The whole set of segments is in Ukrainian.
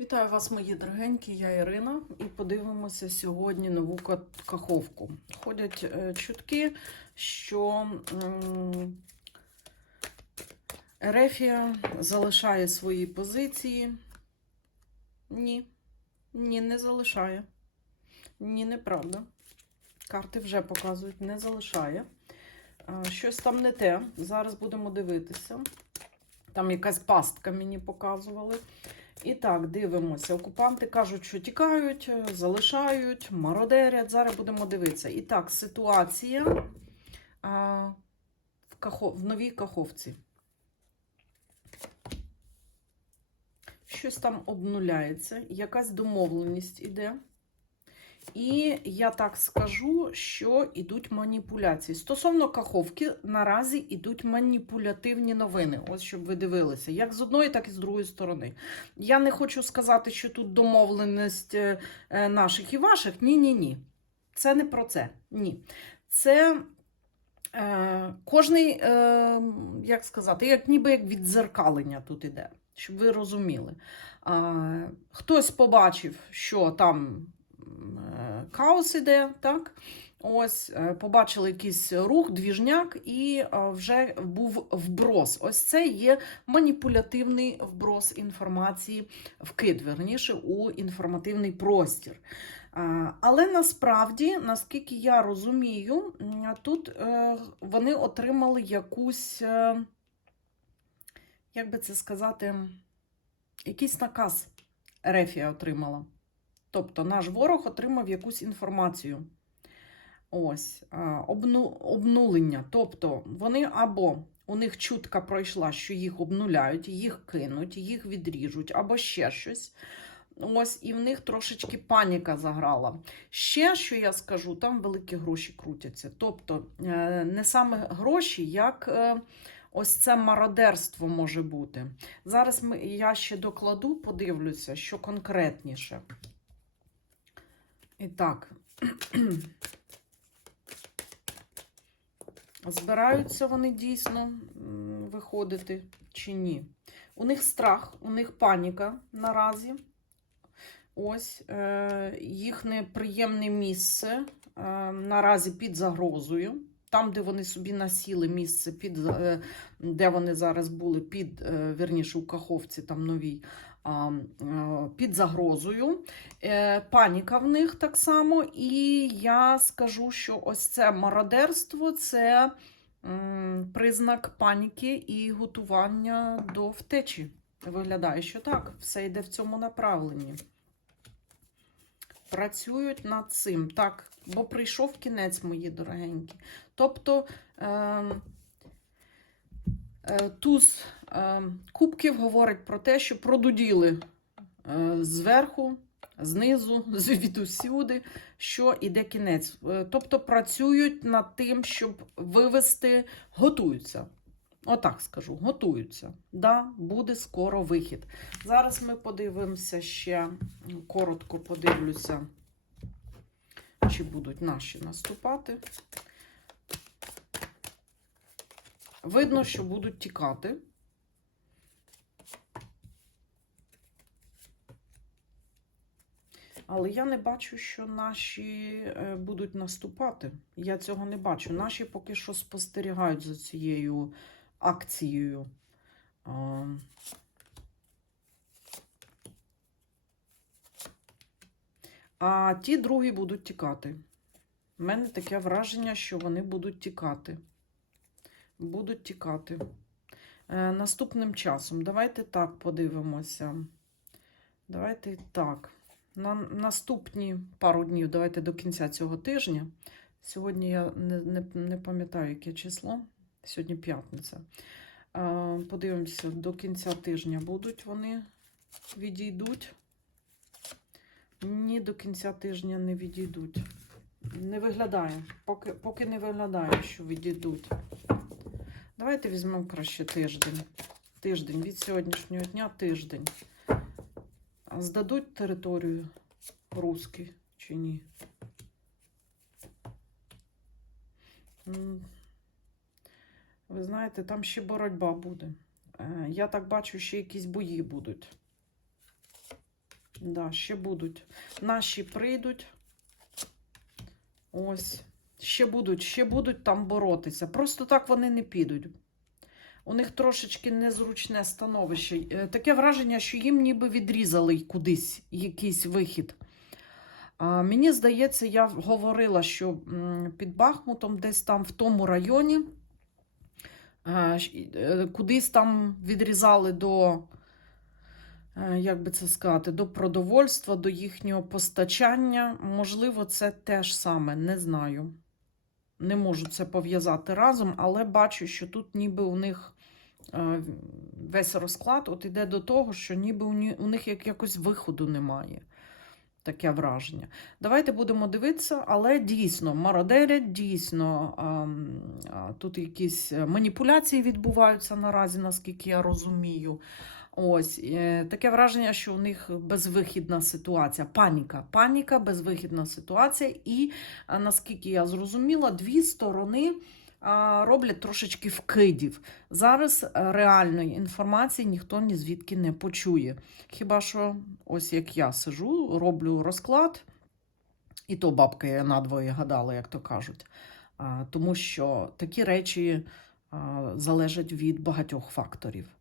Вітаю вас, мої дорогенькі, я Ірина, і подивимося сьогодні нову каховку. Ходять е, чутки, що Ерефія залишає свої позиції. Ні, ні, не залишає. Ні, неправда. Карти вже показують, не залишає. Щось там не те. Зараз будемо дивитися. Там якась пастка мені показували. І так, дивимося. Окупанти кажуть, що тікають, е, залишають, мародерять. Зараз будемо дивитися. І так, ситуація а, в, Кахо... в новій Каховці. Щось там обнуляється, якась домовленість іде. І я так скажу, що йдуть маніпуляції. Стосовно каховки, наразі йдуть маніпулятивні новини. Ось щоб ви дивилися, як з одної, так і з другої сторони. Я не хочу сказати, що тут домовленість е, е, наших і ваших. Ні, ні, ні. Це не про це. Ні. Це е, кожний, е, як сказати, як ніби як віддзеркалення тут іде, щоб ви розуміли. Е, хтось побачив, що там хаос іде, так? Ось, е, побачили якийсь рух, двіжняк, і е, вже був вброс. Ось це є маніпулятивний вброс інформації, вкид, верніше, у інформативний простір. Але насправді, наскільки я розумію, тут е, вони отримали якусь, як би це сказати, якийсь наказ Рефія отримала. Тобто наш ворог отримав якусь інформацію. Ось, обну, обнулення. Тобто вони або у них чутка пройшла, що їх обнуляють, їх кинуть, їх відріжуть, або ще щось. Ось, і в них трошечки паніка заграла. Ще, що я скажу, там великі гроші крутяться. Тобто, е, не саме гроші, як е, ось це мародерство може бути. Зараз ми, я ще докладу, подивлюся, що конкретніше. І так. Збираються вони дійсно виходити чи ні? У них страх, у них паніка наразі. Ось е, їхнє приємне місце е, наразі під загрозою. Там, де вони собі насіли місце, під, е, де вони зараз були, під, е, вірніше, у Каховці, там новій, під загрозою. Е, Паніка в них так само. І я скажу, що ось це мародерство це признак паніки і готування до втечі. Виглядає, що так, все йде в цьому направленні. Працюють над цим. Так, бо прийшов кінець, мої дорогенькі. Тобто е, е, туз кубків говорить про те, що продуділи е, зверху, знизу, звідусюди, що іде кінець. Е, Тобто працюють над тим, щоб вивести, готуються. Отак скажу, готуються. Да, буде скоро вихід. Зараз ми подивимося ще, коротко подивлюся, чи будуть наші наступати. Видно, що будуть тікати. Але я не бачу, що наші е, будуть наступати. Я цього не бачу. Наші поки що спостерігають за цією акцією. А, ті другі будуть тікати. У мене таке враження, що вони будуть тікати. Будуть тікати. Е, наступним часом. Давайте так подивимося. Давайте так. На наступні пару днів, давайте до кінця цього тижня. Сьогодні я не, не, не пам'ятаю, яке число. Сьогодні п'ятниця. Подивимося, до кінця тижня будуть вони відійдуть. Ні, до кінця тижня не відійдуть. Не виглядає. Поки, поки не виглядає, що відійдуть. Давайте візьмемо краще тиждень. Тиждень від сьогоднішнього дня тиждень. Здадуть територію русські чи ні? Ви знаєте, там ще боротьба буде. Е, Я так бачу, ще якісь бої будуть. Да, ще будуть. Наші прийдуть. Ось. Ще будуть, ще будуть там боротися. Просто так вони не підуть. У них трошечки незручне становище. Е, Таке враження, що їм ніби відрізали кудись якийсь вихід. Мені здається, я говорила, що під Бахмутом, десь там в тому районі, е, кудись там відрізали до, е, як би це сказати, до продовольства, до їхнього постачання. Можливо, це те ж саме, не знаю. Не можу це пов'язати разом, але бачу, що тут ніби у них е, весь розклад от іде до того, що ніби у них як якось виходу немає. Таке враження. Давайте будемо дивитися, але дійсно мародерять, дійсно ем, тут якісь е, маніпуляції відбуваються наразі, наскільки я розумію. Ось е, таке враження, що у них безвихідна ситуація. Паніка. Паніка, безвихідна ситуація. І наскільки я зрозуміла, дві сторони роблять трошечки вкидів. Зараз е, реальної інформації ніхто ні звідки не почує. Хіба що, ось як я сижу, роблю розклад, і то бабка я надвоє гадала, як то кажуть. Тому що такі речі залежать від багатьох факторів, Е,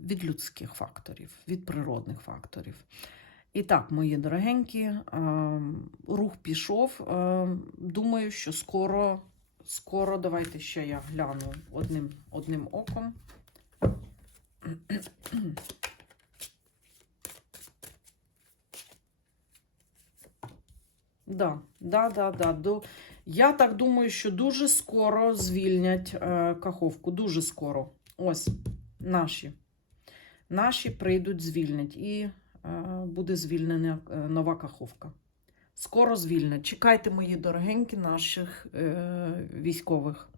від людських факторів, від природних факторів. І так, мої дорогенькі, е, рух пішов. Е, Думаю, що скоро, скоро, давайте ще я гляну одним, одним оком. Да, да, да, да. До... Я так думаю, що дуже скоро звільнять е, каховку. Дуже скоро. Ось наші. Наші прийдуть, звільнять. І е, буде звільнена е, нова каховка. Скоро звільнять. Чекайте, мої дорогенькі, наших е, військових.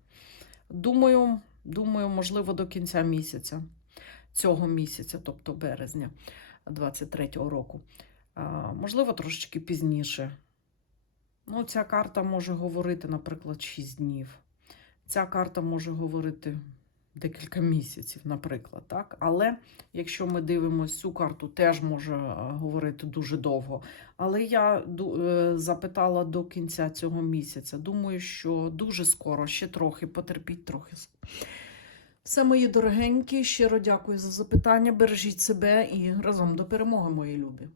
Думаю, думаю, можливо, до кінця місяця, цього місяця, тобто березня 23-го року. А, можливо, трошечки пізніше. Ну, ця карта може говорити, наприклад, 6 днів. Ця карта може говорити декілька місяців, наприклад. Так? Але якщо ми дивимося, цю карту теж може е, говорити дуже довго. Але я е, запитала до кінця цього місяця. Думаю, що дуже скоро, ще трохи, потерпіть трохи. Все, мої дорогенькі, щиро дякую за запитання. Бережіть себе і разом до перемоги, мої любі.